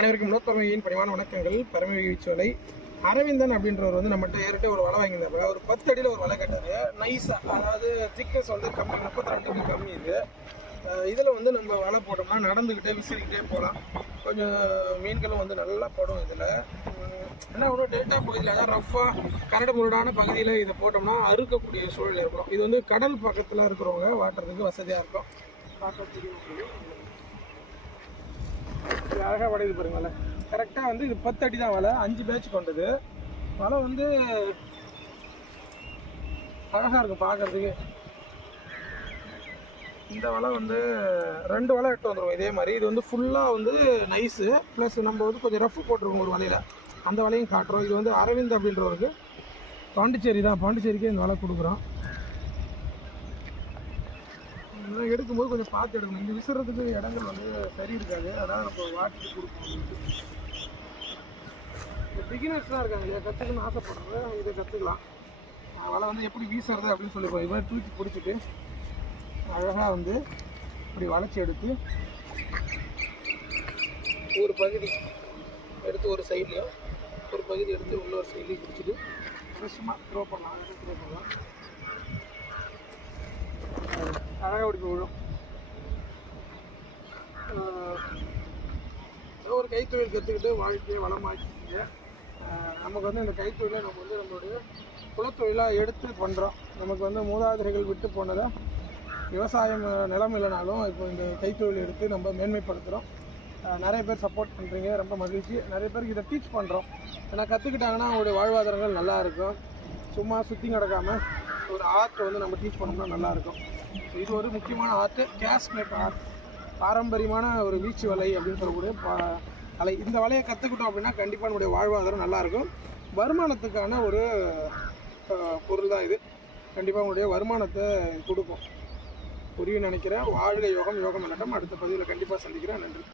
அனைவருக்கும் பரமவியின் பணிவான வணக்கங்கள். பரமவி வீச்சுவலை அரவிந்தன் அப்படின்றவர் வந்து நம்மகிட்ட ஏறிட்டு ஒரு வலை வாங்கியிருந்தாப்புல. ஒரு 10 அடியில் ஒரு வலை கட்டாரு நைஸாக, அதாவது திக்னஸ் வந்து கம்மி, 32 கம்மி. இதில் வந்து நம்ம வலை போட்டோம்னா நடந்துக்கிட்டே விசிறிக்கிட்டே போகலாம். கொஞ்சம் மீன்களும் வந்து நல்லா படும். இதில் என்ன ஒரு டேட்டா பகுதியில், அதாவது ரஃப்பாக கரடு முரடான பகுதியில் இதை போட்டோம்னா அறுக்கக்கூடிய சூழல் இருக்கும். இது வந்து கடல் பக்கத்தில் இருக்கிறவங்க வாட்டுறதுக்கு வசதியாக இருக்கும். பார்க்கறதுக்கு அழகாக வடையுது பாருங்களேன். கரெக்டாக வந்து இது 10 அடி தான் வலை, 5 பேட்ச் கொண்டது. வலை வந்து அழகாக இருக்கும் பார்க்குறதுக்கு. இந்த வலை வந்து 2 வலை எட்டு வந்துடும் இதே மாதிரி. இது வந்து ஃபுல்லாக வந்து நைஸு ப்ளஸ் நம்ம வந்து கொஞ்சம் ரஃப் போட்டிருக்கோம் ஒரு வலையில், அந்த வலையும் காட்டுறோம். இது வந்து அரவிந்த் அப்படின்றவருக்கு பாண்டிச்சேரி தான், பாண்டிச்சேரிக்கே இந்த வலை கொடுக்குறோம். இதெல்லாம் எடுக்கும்போது கொஞ்சம் பார்த்து எடுக்கணும். இங்கே விசுறதுக்கு இடங்கள் வந்து சரி இருக்காது, அதான் நம்ம வாட்டிட்டு கொடுக்கணும். இந்த பிகினர்ஸ்லாம் இருக்காங்க இல்லையா, கற்றுக்கணும்னு ஆசைப்படுறது, இதை கற்றுக்கலாம். வலை வந்து எப்படி வீசுறது அப்படின்னு சொல்லிப்போம். இது மாதிரி தூக்கி பிடிச்சிட்டு அழகாக வந்து இப்படி வளைச்சி எடுத்து ஒரு பகுதி எடுத்து ஒரு சைட்லையும், ஒரு பகுதி எடுத்து இன்னொரு சைட்லையும் பிடிச்சிட்டு ஃப்ரெஷ்ஷமாக த்ரோ பண்ணலாம். அழகாக அப்படி விழும். ஒரு கைத்தொழில் கற்றுக்கிட்டு வாழ்க்கையை வளமாக்கிங்க. நமக்கு வந்து இந்த கைத்தொழிலை நம்ம வந்து நம்மளுடைய குலத்தொழிலாக எடுத்து பண்ணுறோம். நமக்கு வந்து மூதாதையர்கள் விட்டு போனதை விவசாயம் நிலம் இல்லைனாலும் இப்போ இந்த கைத்தொழில் எடுத்து நம்ம மேன்மைப்படுத்துகிறோம். நிறைய பேர் சப்போர்ட் பண்ணுறீங்க, ரொம்ப மகிழ்ச்சி. நிறைய பேருக்கு இதை டீச் பண்ணுறோம். ஏன்னா கற்றுக்கிட்டாங்கன்னா அவங்களுடைய வாழ்வாதாரங்கள் நல்லாயிருக்கும். சும்மா சுற்றி கிடக்காமல் ஒரு ஆர்ட் வந்து நம்ம டீச் பண்ணோம்னா நல்லாயிருக்கும். இது ஒரு முக்கியமான ஆர்ட்டு, கேஸ்மேட் ஆர்ட், பாரம்பரியமான ஒரு வீச்சு வலை அப்படின்னு சொல்லக்கூடிய வலை. இந்த வலையை கற்றுக்கிட்டோம் அப்படின்னா கண்டிப்பாக நம்முடைய வாழ்வாதாரம் நல்லாயிருக்கும். வருமானத்துக்கான ஒரு பொருள் தான் இது. கண்டிப்பாக உங்களுடைய வருமானத்தை கொடுக்கும். புரியும் நினைக்கிறேன். வாழ்க யோகம், யோகம் இல்லட்டம். அடுத்த பதிவில் கண்டிப்பாக சந்திக்கிறேன். நன்றி.